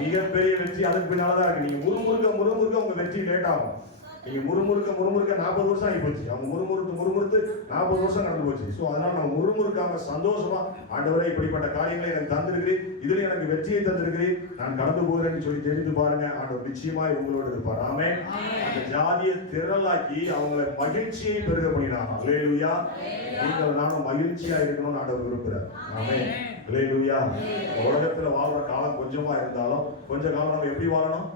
மிகப்பெரிய வெற்றி. அதுக்கு பின்னாலதான் இருக்கு. நீங்க முறுமுறுக்க முறுமுறுக்க உங்க வெற்றி லேட் ஆகும். நீங்க முறுமுறுக்க முறுமுறுக்க நாற்பது வருஷம் ஆகி போச்சு. அவங்க முறுமுறுத்து முறுமுறுத்து நாற்பது வருஷம் கடந்து போச்சு. ஸோ அதனால நம்ம முறுமுறுக்காம சந்தோஷமா ஆண்டவரே இப்படிப்பட்ட காரியங்களை எனக்கு தந்திருக்கு இதுல எனக்கு வெற்றியை தந்திருக்கிறேன் நான் கடந்து போகிறேன்னு சொல்லி தெரிந்து பாருங்க. ஆண்டவர் நிச்சயமாய் உங்களோட இருப்பார். ஆமே அந்த ஜாதியை திரளாக்கி அவங்களை மகிழ்ச்சியை பெருக பண்ணினாங்க அல்லேலூயா நீங்கள் நானும் மகிழ்ச்சியா இருக்கணும்னு ஆண்டவர் விரும்புகிறார் ஆமே அல்லேலூயா உலகத்துல வாழ்ற காலம் கொஞ்சமா இருந்தாலும் கொஞ்ச காலம் நம்ம எப்படி வாழணும்?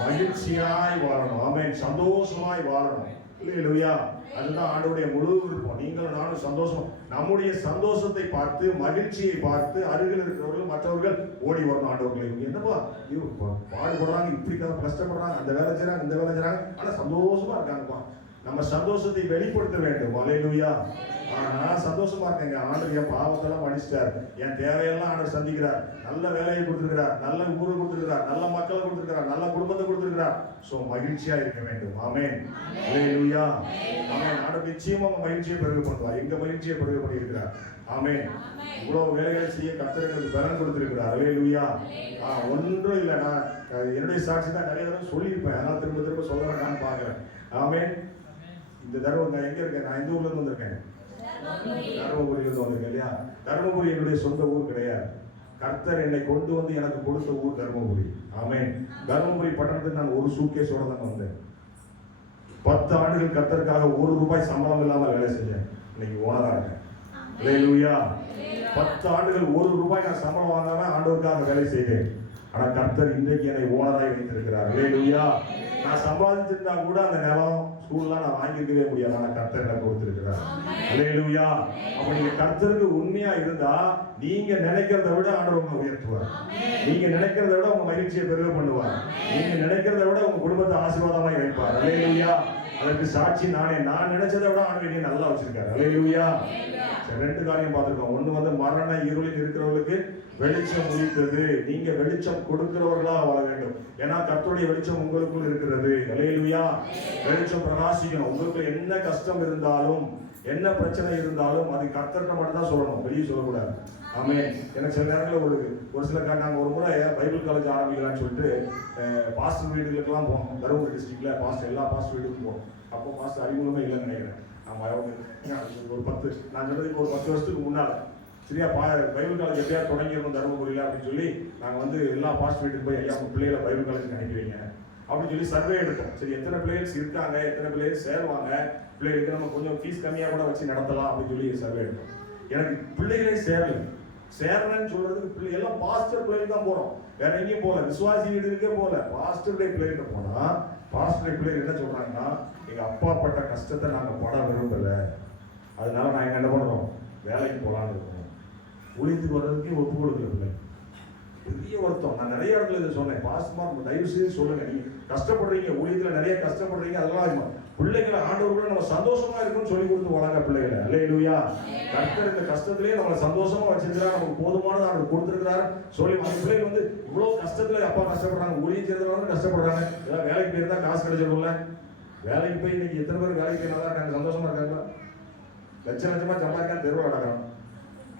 மகிழ்ச்சியாய் வாழணும். ஆமேன். சந்தோஷமாய் வாழணும். இல்லையா அதுதான் ஆண்டோடைய முழு விருப்பம். நீங்களும் நானும் சந்தோஷம். நம்முடைய சந்தோஷத்தை பார்த்து மகிழ்ச்சியை பார்த்து அருகில் இருக்கிறவர்கள் மற்றவர்கள் ஓடி வரணும் ஆண்டவர்களை. இவங்க என்னப்பா? இவங்க பாடுபடுறாங்க இப்படி கஷ்டப்படுறாங்க அந்த வேலை செய்றாங்க இந்த வேலை செய்றாங்க. ஆனா சந்தோஷமா இருக்காங்கப்பா. நம்ம சந்தோஷத்தை வெளிப்படுத்த வேண்டும். வலையிலுயா நான் சந்தோஷமா இருக்கேங்க. ஆண்டு என் பாவத்தெல்லாம் மன்னிச்சிட்டார். என் தேவையெல்லாம் ஆண்டு சந்திக்கிறார். நல்ல வேலையை கொடுத்துருக்கிறார். நல்ல ஊரை கொடுத்துருக்கிறார். நல்ல மக்களை கொடுத்துருக்கிறார். நல்ல குடும்பத்தை இருக்கிறார். ஸோ மகிழ்ச்சியா இருக்க வேண்டும். ஆமேன் அலையிலுயா ஆமென் ஆண்டவர் நிச்சயமா உங்க மகிழ்ச்சியை பெருக பண்ணுவார் எங்க மகிழ்ச்சியை பெருக பண்ணியிருக்கிறார் ஆமென் இவ்வளவு வேலைகளை செய்ய கர்த்தர்களுக்கு பலன் கொடுத்திருக்கிறார். அலையிலுயா ஆ ஒன்றும் இல்லை. நான் என்னுடைய சாட்சி தான் நிறைய தடவை சொல்லியிருப்பேன். அதனால திரும்ப திரும்ப சொல்ல நான் பார்க்கிறேன். ஆமேன் இந்த தடவை நான் எங்க இருக்கேன் நான் இந்த ஊர்ல இருந்து வந்திருக்கேன்? தருமபுரியில இருந்து வந்திருக்கேன் இல்லையா? தருமபுரி என்னுடைய சொந்த ஊர் கிடையாது. கர்த்தர் என்னை கொண்டு வந்து எனக்கு கொடுத்த ஊர் தருமபுரி. ஆமேன். தருமபுரி பட்டணத்துக்கு நான் ஒரு சூட்கேஸோட தான் வந்தேன். பத்து ஆண்டுகள் கர்த்தருக்காக ஒரு ரூபாய் சம்பளம் இல்லாமல் வேலை செஞ்சேன். இன்னைக்கு ஓனரா இருக்கேன். பத்து ஆண்டுகள் ஒரு ரூபாய் நான் சம்பளம் வாங்காம ஆண்டவருக்காக வேலை செய்தேன். ஆனால் கர்த்தர் இன்றைக்கு என்னை ஓனராய் வைத்திருக்கிறார். அல்லேலூயா நான் சம்பாதிச்சிருந்தா கூட அந்த நிலம் ஸ்கூல்லாம் நான் வாங்கியிருக்கவே முடியாது ஆனா கர்த்தர் எனக்கு கொடுத்திருக்கிறார் அல்லேலூயா அப்ப நீங்க கர்த்தருக்கு உண்மையா இருந்தா நீங்க நினைக்கிறத விட ஆண்டவர் உங்களை உயர்த்துவார். நீங்க நினைக்கிறத விட உங்க மகிழ்ச்சியை பெருக பண்ணுவார். நீங்க நினைக்கிறத விட உங்க குடும்பத்தை ஆசீர்வாதமாய் வைப்பார். அல்லேலூயா அதற்கு சாட்சி நானே. நான் நினைச்சதை விட என்னை நல்லா வச்சிருக்காரு. சரி, ரெண்டு காரியம் பார்த்திருக்கோம். ஒண்ணு வந்து மரண இருளில் இருக்கிறவர்களுக்கு வெளிச்சம் உதித்தது. நீங்க வெளிச்சம் கொடுக்கிறவர்களா வாழ வேண்டும். ஏன்னா கர்த்தருடைய வெளிச்சம் உங்களுக்குள் இருக்கிறது. அல்லேலூயா வெளிச்சம் பிரகாசிக்கணும். உங்களுக்கு என்ன கஷ்டம் இருந்தாலும் என்ன பிரச்சனை இருந்தாலும் அது கர்த்தர்கிட்ட மட்டும் தான் சொல்லணும். வெளியே சொல்லக்கூடாது. ஆமே எனக்கு சில நேரங்களில் ஒரு ஒரு சில நாங்கள் ஒரு முறை பைபிள் காலேஜ் ஆரம்பிக்கலாம்னு சொல்லிட்டு பாஸ்டர் வீடுகளுக்கெல்லாம் போனோம். தருமபுரி டிஸ்ட்ரிக்ட்ல பாஸ்டர் எல்லா பாஸ்டர் வீட்டுக்கும் போனோம். அப்போ பாஸ்டர் அறிமுகமே இல்லைன்னு நினைக்கிறேன். ஆமா ஒரு பத்து நான் சொன்னதுக்கு ஒரு பத்து வருஷத்துக்கு முன்னால. சரியா பா பைபிள் காலேஜ் எப்படியாவது தொடங்கியிருக்கோம் தருமபுரியில் அப்படின்னு சொல்லி நாங்கள் வந்து எல்லா பாஸ்ட் வீட்டுக்கு போய் ஐயா உங்கள் பிள்ளைகளை பைபிள் காலேஜுக்கு அனுப்பி வைங்க. அப்படின்னு சொல்லி சர்வே எடுத்தோம். சரி எத்தனை பிள்ளைகள் இருக்காங்க எத்தனை பிள்ளைகள் சேருவாங்க பிள்ளைகளுக்கு நம்ம கொஞ்சம் ஃபீஸ் கம்மியாக கூட வச்சு நடத்தலாம் அப்படின்னு சொல்லி சர்வே எடுத்தோம். எனக்கு பிள்ளைகளே சேரல. சேரலன்னு சொல்றதுக்கு பிள்ளை எல்லாம் பாஸ்டர் பிள்ளைகள் தான் போறோம். வேற எங்கேயும் போகல. விசுவாசி வீடுக்கே போகல. பாஸ்டருடைய பிள்ளைகிட்ட போனா பாஸ்டருடைய பிள்ளைகள் என்ன சொல்றாங்கன்னா எங்க அப்பா பட்ட கஷ்டத்தை நாங்க பட விரும்பல. அதனால நாங்கள் என்ன பண்ணுறோம்? வேலைக்கு போகலான்னு இருக்கோம். ஊழியத்துக்கு வர்றதுக்கே ஒப்பு கொடுக்கல பெரிய வருத்தம். நான் நிறைய இடத்துல இதை சொன்னேன். பாஸ்மார் தயவு செய்து சொல்லுங்க. நீங்க கஷ்டப்படுறீங்க ஊழியத்தில் நிறைய கஷ்டப்படுறீங்க அதெல்லாம் இருக்கும். பிள்ளைகளை ஆண்டவர்களை நம்ம சந்தோஷமா இருக்கும்னு சொல்லி கொடுத்து வளர்க்க பிள்ளைகளை. அல்லேலூயா. கர்த்தர் இந்த கஷ்டத்திலேயே நம்மளை சந்தோஷமா வச்சிருக்கிறார். நமக்கு போதுமானது அவர் கொடுத்திருக்கிறார். சொல்லி அந்த பிள்ளைங்க வந்து இவ்வளவு கஷ்டத்துல அப்பா கஷ்டப்படுறாங்க ஊழியம் செய்யறதுனால கஷ்டப்படுறாங்க. ஏதாவது வேலைக்கு போயிருந்தா காசு கிடைச்சிடும்ல வேலைக்கு போய் இன்னைக்கு எத்தனை பேர் வேலைக்கு போயிருந்தா நாங்கள் இருக்காங்க சந்தோஷமா இருக்காங்களா? லட்ச லட்சமா சம்பாதிக்காம தெருவில் நடக்கிறோம்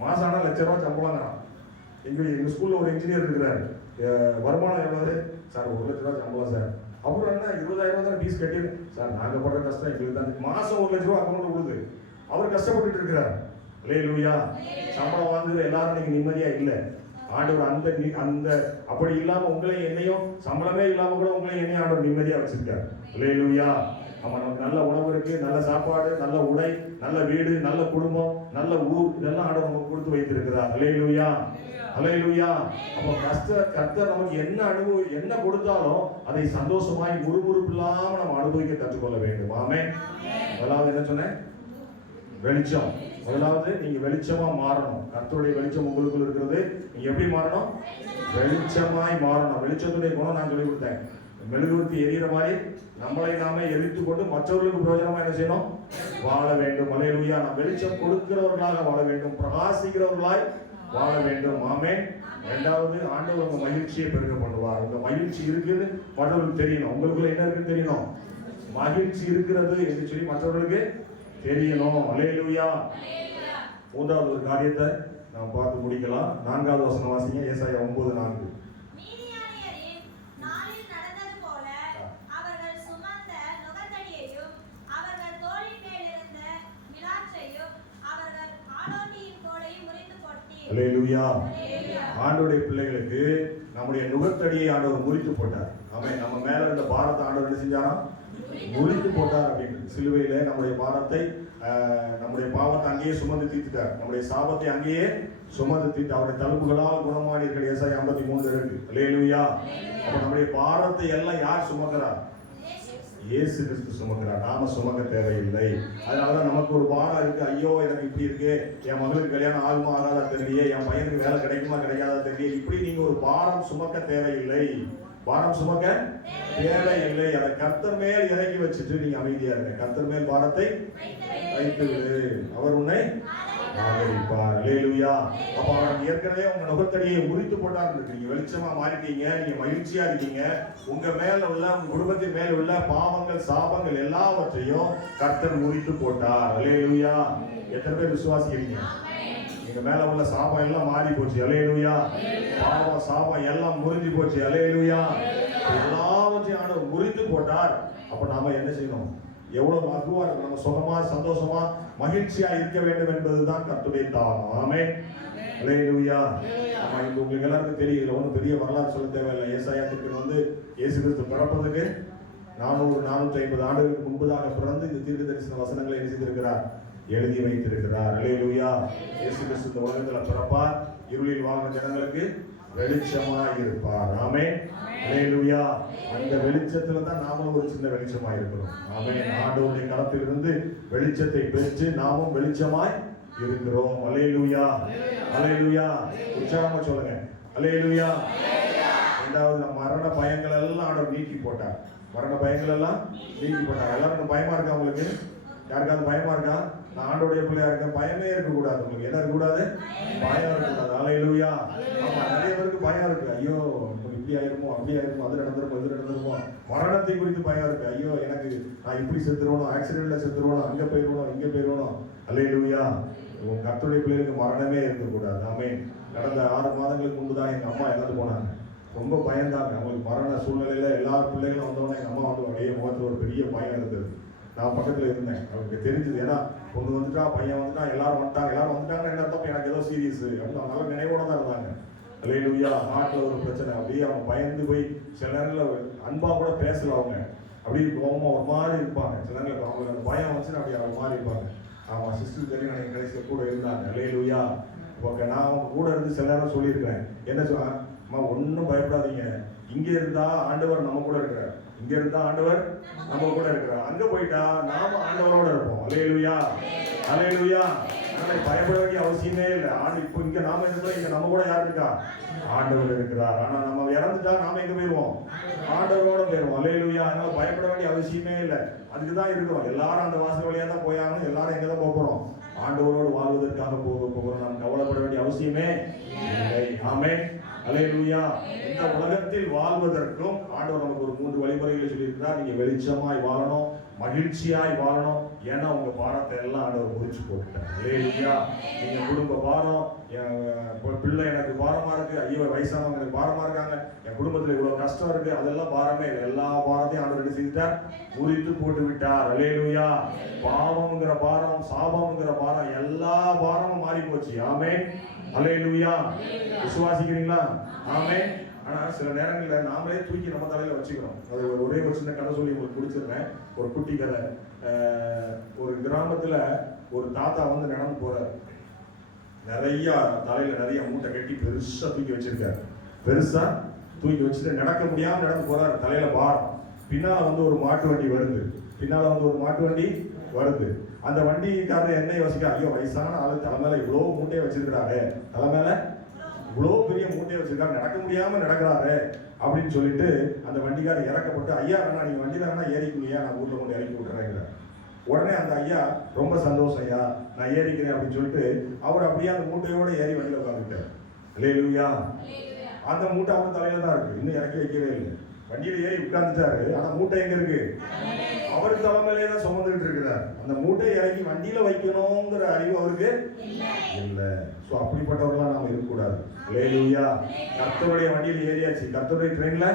மாதம் ஆனால் லட்ச ரூபா சம்பளங்கிறான் எங்கள் எங்கள் ஸ்கூலில் ஒரு இன்ஜினியர் இருக்கிறார். வருமானம் எவ்வளவு? சார் ஒரு லட்ச ரூபா சம்பளம் சார். அப்புறம் என்ன? இருபதாயிரம் ரூபா தான் ஃபீஸ் கட்டி சார் நாங்கள் படுற கஷ்டம் எங்களுக்கு தான். மாதம் ஒரு லட்ச ரூபா அக்கௌண்ட்ல விழுது அவர் கஷ்டப்பட்டு இருக்கிறார். லே லூயா சம்பளம் வாங்குறது எல்லாரும் நீங்க நிம்மதியாக இல்லை. ஆண்டவர் அந்த அந்த அப்படி இல்லாமல் உங்களையும் என்னையும் சம்பளமே இல்லாமல் கூட உங்களையும் என்னையும் ஆண்டவர் நிம்மதியாக வச்சிருக்கார். லே லூயா ஆமா நமக்கு நல்ல உணவு இருக்கு நல்ல சாப்பாடு நல்ல உடை நல்ல வீடு நல்ல குடும்பம் நல்ல ஊர் இதெல்லாம் ஆண்டவர் நமக்கு கொடுத்து வைத்திருக்கிறார். அலையிலுயா அலையிலுயா அப்போ கஷ்ட கர்த்தர் நமக்கு என்ன அனுபவம் என்ன கொடுத்தாலும் அதை சந்தோஷமாய் முறுமுறுப்பு இல்லாம நம்ம அனுபவிக்க கற்றுக்கொள்ள வேண்டும். ஆமே முதலாவது என்ன சொன்னேன்? வெளிச்சம். முதலாவது நீங்க வெளிச்சமா மாறணும். கர்த்தருடைய வெளிச்சம் உங்களுக்குள் இருக்கிறது. நீங்க எப்படி மாறணும்? வெளிச்சமாய் மாறணும். வெளிச்சத்துடைய குணம் நான் சொல்லி கொடுத்தேன். மெழுகுவர்த்தி எரியிற மாதிரி நம்மளை நாமே எரித்து கொண்டு மற்றவர்களுக்கு பிரயோஜனமா என்ன செய்யணும்? வாழ வேண்டும். மலையிலுயா நாம் வெளிச்சம் கொடுக்கிறவர்களாக வாழ வேண்டும். பிரகாசிக்கிறவர்களாய் வாழ வேண்டும். ஆமே இரண்டாவது ஆண்டவர் உங்க மகிழ்ச்சியை பெருக பண்ணுவார். உங்க மகிழ்ச்சி இருக்குது மற்றவர்களுக்கு தெரியணும். உங்களுக்குள்ள என்ன இருக்குன்னு தெரியணும்? மகிழ்ச்சி இருக்கிறது என்று சொல்லி மற்றவர்களுக்கு தெரியணும். அலையலுயா மூன்றாவது ஒரு காரியத்தை நாம் பார்த்து முடிக்கலாம். நான்காவது வசனம் வாசிங்க. ஏசாயா ஒன்பது நான்கு மீதியானியரின் நாளில் நடந்தது போல அவர்கள் சுமந்த நுகத்தடியையும் அவர்கள் தோளின் மேல் இருந்த மிலாற்றையும் அவர்கள் ஆலோட்டியின் கோடையும் முறித்து போட்டீர் ஆண்டோடைய பிள்ளைகளுக்கு நம்முடைய நுகத்தடியை ஆண்டவர் முறித்து போட்டார். அவன் நம்ம மேல இருந்த பாரத்தை ஆண்டவர் என்ன செஞ்சாராம் முறித்து போட்டார் அப்படின்னு. சிலுவையில நம்முடைய பாரத்தை நம்முடைய பாவத்தை அங்கேயே சுமந்து தீர்த்துட்டார். நம்முடைய சாபத்தை அங்கேயே சுமந்து தீர்த்து அவருடைய தழும்புகளால் குணமானீர்கள். ஏசாய் ஐம்பத்தி மூணு இருக்கு. அல்லேலூயா அப்ப நம்முடைய பாரத்தை எல்லாம் யார் சுமக்கிறார்? இயேசு கிறிஸ்து சுமக்கிறார். நாம சுமக்க தேவையில்லை. அதனாலதான் நமக்கு ஒரு பாடம் இருக்கு. ஐயோ எனக்கு இப்படி இருக்கு. என் மகளுக்கு கல்யாணம் ஆகுமா ஆகாதா தெரியலையே. என் பையனுக்கு வேலை கிடைக்குமா கிடைக்காதா தெரியல இப்படி நீங்க ஒரு பாடம் சுமக்க தேவையில்லை. பாரம் சுமக்க தேவையில்லை. அதை கர்த்தர் மேல் இறக்கி வச்சுட்டு நீங்க அமைதியா இருங்க. கர்த்தர் மேல் பாரத்தை வைத்து விடு அவர் உன்னை அப்ப அவர் ஏற்கனவே உங்க நுகத்தடியை முறித்து போட்டார் நீங்க வெளிச்சமா மாறிட்டீங்க நீங்க மகிழ்ச்சியா இருக்கீங்க. உங்க மேல உள்ள உங்க குடும்பத்தின் மேல உள்ள பாவங்கள் சாபங்கள் எல்லாவற்றையும் கர்த்தர் முறித்து போட்டார். அல்லேலூயா எத்தனை பேர் விசுவாசிக்கிறீங்க? எங்க மேல உள்ள சாபம் எல்லாம் மாறி போச்சு. அலையலுயா பாவம் சாபம் எல்லாம் முறிஞ்சு போச்சு. அலையலுயா எல்லாவற்றையும் ஆண்டவர் முறித்து போட்டார். அப்ப நாம என்ன செய்யணும்? எவ்வளவு இருக்கணும் நம்ம சுகமா சந்தோஷமா மகிழ்ச்சியா இருக்க வேண்டும் என்பதுதான் கர்த்தருடைய தாகம் ஆமே அலையலுயா ஆமா இது உங்களுக்கு எல்லாருக்கும் தெரியும் இதுல ஒன்றும் பெரிய வரலாறு சொல்ல தேவையில்லை. ஏசாயாத்துக்கு வந்து இயேசு கிறிஸ்து பிறப்பதுக்கு நானூறு நானூற்றி ஐம்பது ஆண்டுகளுக்கு முன்பதாக பிறந்து இந்த தீர்க்க தரிசன வசனங்களை என்ன செய்திருக்கிறார்? எழுதி வைத்திருக்கிறார். அல்லேலூயா இயேசு கிறிஸ்து இந்த உலகத்துல பிறப்பார். இருளில் வாழ்ந்த ஜனங்களுக்கு வெளிச்சமா இருப்பார் ஆமே அல்லேலூயா அந்த வெளிச்சத்துல தான் நாமும் ஒரு சின்ன வெளிச்சமா இருக்கிறோம். ஆமே ஆண்டவருடைய களத்திலிருந்து வெளிச்சத்தை பெற்று நாமும் வெளிச்சமாய் இருக்கிறோம். அல்லேலூயா அல்லேலூயா உற்சாகமா சொல்லுங்க. அல்லேலூயா ரெண்டாவது மரண பயங்கள் எல்லாம் ஆண்டவர் நீக்கி போட்டார். மரண பயங்கள் எல்லாம் நீக்கி போட்டார். எல்லாருக்கும் பயமா இருக்கா உங்களுக்கு? யாருக்காவது பயமா இருக்கா? நான் ஆண்டோடைய பிள்ளையா இருக்கேன். பயமே இருக்கக்கூடாது உங்களுக்கு. என்ன இருக்கக்கூடாது? பயம் இருக்கக்கூடாது. அலையிலுயா ஆமா நிறைய பேருக்கு பயம் இருக்கு. ஐயோ இப்படி ஆயிருமோ அப்படி ஆயிருமோ அது நடந்துருமோ இது நடந்துருமோ? மரணத்தை குறித்து பயம் இருக்கு. ஐயோ எனக்கு நான் இப்படி செத்துருவணும் ஆக்சிடென்ட்ல செத்துருவணும் அங்க இங்கே இங்க அல்லே லூயா உங்க கத்துடைய பிள்ளைகளுக்கு மரணமே இருக்கக்கூடாது. ஆமே கடந்த ஆறு மாதங்களுக்கு முன்புதான் எங்க அம்மா இறந்து போனாங்க. ரொம்ப பயந்தாங்க. அவங்களுக்கு மரண சூழ்நிலையில எல்லா பிள்ளைகளும் வந்தோடனே எங்க அம்மா வந்து அப்படியே முகத்தில் ஒரு பெரிய பயம் இருந்தது. நான் பக்கத்துல இருந்தேன். அவங்களுக்கு தெரிஞ்சது. ஏன்னா பொண்ணு வந்துட்டா பையன் வந்துட்டா எல்லாரும் வந்துட்டாங்க. எல்லாரும் வந்துட்டாங்கன்னு என்ன எனக்கு ஏதோ சீரியஸ் அப்படின்னு அவங்க நினைவோட தான் இருந்தாங்க. அலையிலுயா நாட்டில் ஒரு பிரச்சனை. அப்படியே அவங்க பயந்து போய் சில நேரங்களில் அன்பாக கூட பேசல அவங்க. அப்படியே கோபமாக ஒரு மாதிரி இருப்பாங்க. சில நேரங்களில் அவங்களுக்கு அந்த பயம் வந்துச்சுன்னா அப்படியே அவங்க மாதிரி இருப்பாங்க. அவன் சிஸ்டர் தெரியும் எனக்கு கடைசியில் கூட இருந்தாங்க. அலையிலுயா ஓகே நான் அவங்க கூட இருந்து சில நேரம் சொல்லியிருக்கிறேன். என்ன சொல்ல அம்மா ஒன்றும் பயப்படாதீங்க. இங்கே இருந்தால் ஆண்டவர் நம்ம கூட இருக்கிறார். இங்க இருந்தா ஆண்டவர் நம்ம கூட இருக்கிறார். அங்க போயிட்டா நாம ஆண்டவரோட இருப்போம். அலையலுயா அலையலுயா பயப்பட வேண்டிய அவசியமே இல்லை. ஆண்டு இப்போ இங்க நாம இருக்கிறோம் இங்க நம்ம கூட யார் இருக்கா? ஆண்டவர் இருக்கிறார். ஆனா நம்ம இறந்துட்டா நாம எங்க போயிருவோம்? ஆண்டவரோட போயிருவோம். அலையலுயா அதனால பயப்பட வேண்டிய அவசியமே இல்லை. அதுக்கு தான் இருக்கிறோம். எல்லாரும் அந்த வாசல் வழியா தான் போயாகணும். எல்லாரும் எங்க தான் போகிறோம் ஆண்டவரோடு வாழ்வதற்காக போக போகிறோம் நாம் கவலைப்பட வேண்டிய அவசியமே இல்லை. ஆமே அலையலூயா இந்த உலகத்தில் வாழ்வதற்கும் ஆண்டவர் நமக்கு ஒரு மூன்று வழிமுறைகளை சொல்லியிருக்கிறார். நீங்க வெளிச்சமாய் வாழணும். மகிழ்ச்சியாய் வாழணும். ஏன்னா உங்க பாரத்தை எல்லாம் ஆண்டவர் முடிச்சு போட்டுட்டார். அலையலுயா நீங்க குடும்ப பாரம் என் பிள்ளை எனக்கு பாரமா இருக்கு ஐயோ வயசானவங்க எனக்கு பாரமா இருக்காங்க என் குடும்பத்துல இவ்வளவு கஷ்டம் இருக்கு அதெல்லாம் பாரமே இல்லை. எல்லா பாரத்தையும் ஆண்டவர் செஞ்சுட்டார் முறித்து போட்டு விட்டார் அலையலுயா பாவம்ங்கிற பாரம் சாபம்ங்கிற பாரம் எல்லா பாரமும் மாறி போச்சு. ஆமே அலையலுயா விசுவாசிக்கிறீங்களா? ஆமே ஆனால் சில நேரங்களில் நாமளே தூக்கி நம்ம தலையில் வச்சுக்கிறோம். அது ஒரு ஒரே ஒரு சின்ன கதை சொல்லி உங்களுக்கு பிடிச்சிருந்தேன் ஒரு குட்டி கதை. ஒரு கிராமத்தில் ஒரு தாத்தா வந்து நடந்து போகிறார் நிறைய தலையில் நிறைய மூட்டை கட்டி பெருசாக தூக்கி வச்சிருக்காரு. பெருசாக தூக்கி வச்சுட்டு நடக்க முடியாமல் நடந்து போகிறார் தலையில் பாரம். பின்னால் வந்து ஒரு மாட்டு வண்டி வருது. பின்னால் வந்து ஒரு மாட்டு வண்டி வருது. அந்த வண்டிக்காரர் என்ன யோசிக்க ஐயோ வயசான ஆளு தலை மேலே இவ்வளோ மூட்டையை வச்சிருக்கிறாரு. தலை மேலே இவ்வளோ பெரிய மூட்டையை வச்சிருக்காரு நடக்க முடியாம நடக்கிறாரு அப்படின்னு சொல்லிட்டு அந்த வண்டிக்காரர் இறக்கப்பட்டு ஐயா வேணா நீங்க வண்டியில வேணா ஏறிக்குள்ளியா? நான் ஊர்ல கொண்டு இறக்கி விட்டுறேங்கிறார் உடனே அந்த ஐயா ரொம்ப சந்தோஷம் ஐயா நான் ஏறிக்கிறேன் அப்படின்னு சொல்லிட்டு அவர் அப்படியே அந்த மூட்டையோட ஏறி வண்டியில உட்காந்துட்டார் இல்லையா அந்த மூட்டை அவர் தலையில தான் இருக்கு. இன்னும் இறக்கி வைக்கவே இல்லை. வண்டியில் ஏறி உட்கார்ந்துட்டாரு. ஆனா மூட்டை எங்க இருக்கு? அவர் தலைமையிலே தான் சுமந்துக்கிட்டு இருக்கிறார். அந்த மூட்டை இறங்கி வண்டியில வைக்கணுங்கிற அறிவு அவருக்கு இல்ல. சோ அப்படிப்பட்டவர்களா நாம இருக்கக்கூடாது. லேலுயா கர்த்தருடைய வண்டியில ஏறியாச்சு. கர்த்தருடைய ட்ரெயின்ல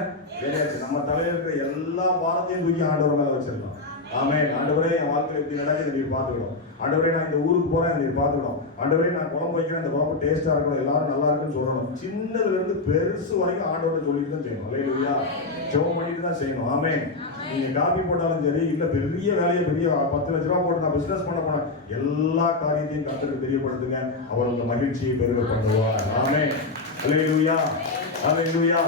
ஏறியாச்சு. நம்ம தலையில இருக்கிற எல்லா பாரத்தையும் தூக்கி ஆண்டவர் மேல வச்சிடலாம் ஆமே ஆண்டவரே என் வாழ்க்கையில் இப்படி நடக்குது நீ பார்த்துக்கணும். ஆண்டவரே நான் இந்த ஊருக்கு போறேன் நீ பார்த்துக்கணும். ஆண்டவரே நான் குழம்பு வைக்கிறேன் அந்த குழம்பு டேஸ்டா இருக்கணும் எல்லாரும் நல்லா இருக்குன்னு சொல்லணும். சின்னதுல இருந்து பெருசு வரைக்கும் ஆண்டவரை சொல்லிட்டு தான் செய்யணும். இல்லையா ஜெபம் பண்ணிட்டு தான் செய்யணும். ஆமே நீங்க காப்பி போட்டாலும் சரி இல்ல பெரிய வேலையை பெரிய பத்து லட்ச ரூபா போட்டு நான் பிசினஸ் பண்ண போனேன் எல்லா காரியத்தையும் கத்துட்டு தெரியப்படுத்துங்க. அவர் அந்த மகிழ்ச்சியை பெருக பண்ணுவார். ஆமே அல்லேலூயா அல்லேலூயா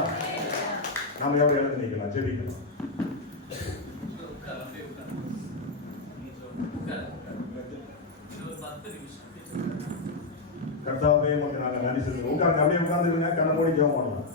நாம எவ்வளவு எழுந்து நிற்கலாம்? ஜெபிக்கலாம் உட்கார், அப்படியே உட்கார். நீ சொல்லு. உட்கார், உட்கார். இது ஒரு பத்து நிமிஷம் கர்த்தாவே உங்களுக்கு நாங்கள் நன்றி செலுத்துகிறோம் உட்காருங்க அப்படியே உட்கார்ந்துருங்க கண்ணை மூடி ஜெபம் பண்ணலாம்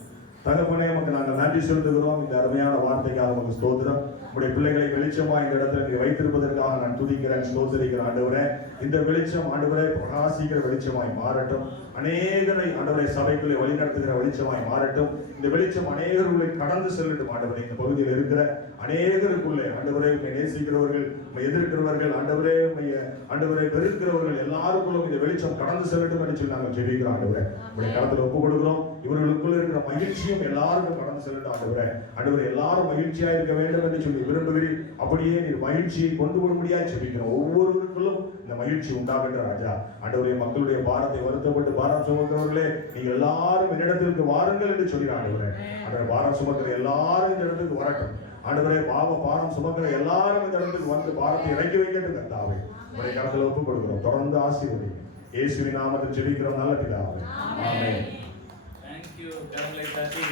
தகப்பனே உமக்கு நாங்கள் நன்றி செலுத்துகிறோம். இந்த அருமையான வார்த்தைக்காக உமக்கு ஸ்தோத்திரம். உங்களுடைய பிள்ளைகளை வெளிச்சமா இந்த இடத்துல நீ வைத்திருப்பதற்காக நான் துதிக்கிறேன் ஸ்தோத்திரிக்கிற ஆண்டவரே. இந்த வெளிச்சம் ஆண்டவரே பிரகாசிக்கிற வெளிச்சமாய் மாறட்டும். அநேகரை ஆண்டவரை சபைக்குள்ளே வழிநடத்துகிற வெளிச்சமாய் மாறட்டும். இந்த வெளிச்சம் அநேகர்களை கடந்து செல்லட்டும் ஆண்டவரே. இந்த பகுதியில் இருக்கிற அநேகருக்குள்ளே ஆண்டவரை உண்மை நேசிக்கிறவர்கள் உண்மை எதிர்க்கிறவர்கள் ஆண்டவரே உண்மை ஆண்டவரை வெறுக்கிறவர்கள் எல்லாருக்குள்ளும் இந்த வெளிச்சம் கடந்து செல்லட்டும் என்று சொல்லி நாங்கள் ஜெபிக்கிறோம் ஆண்டவரே. உங்களுடைய கடத்தில் ஒப்பு கொடுக்கிறோம் இவர்களுக்குள்ள இருக்கிற மகிழ்ச்சியும் எல்லாருக்கும் கடந்து செல்லட்டும் ஆண்டவரே. ஆண்டவரே எல்லாரும் மகிழ்ச்சியா இருக்க வேண்டும் என்று சொல்லி விரும்புகிறீர் அப்படியே நீர் மகிழ்ச்சியை கொண்டு முடியாது ஜெபிக்கிறோம் ஒவ்வொருவருக்குள்ளும் இந்த மகிழ்ச்சி உண்டாகட்டும் ராஜா. ஆண்டவரே மக்களுடைய பாரத்தை வருத்தப்பட்டு பாரம் சுமக்கிறவர்களே நீங்க எல்லாரும் என்னிடத்திற்கு வாருங்கள் என்று சொல்லி ஆண்டவரே. ஆண்டவரே பாரம் சுமக்கிற எல்லாரும் இந்த இடத்துக்கு வரட்டும். ஆண்டவரே பாவ பாரம் சுமக்கிற எல்லாரும் இந்த இடத்துக்கு வந்து பாரத்தை இறக்கி வைக்கட்டும் கர்த்தாவே. உடைய கருத்துல ஒப்பு கொடுக்கிறோம் தொடர்ந்து ஆசீர்வதி இயேசுவின் நாமத்தில் ஜெபிக்கிறோம் நல்ல பிதாவே. ஆமென். Family party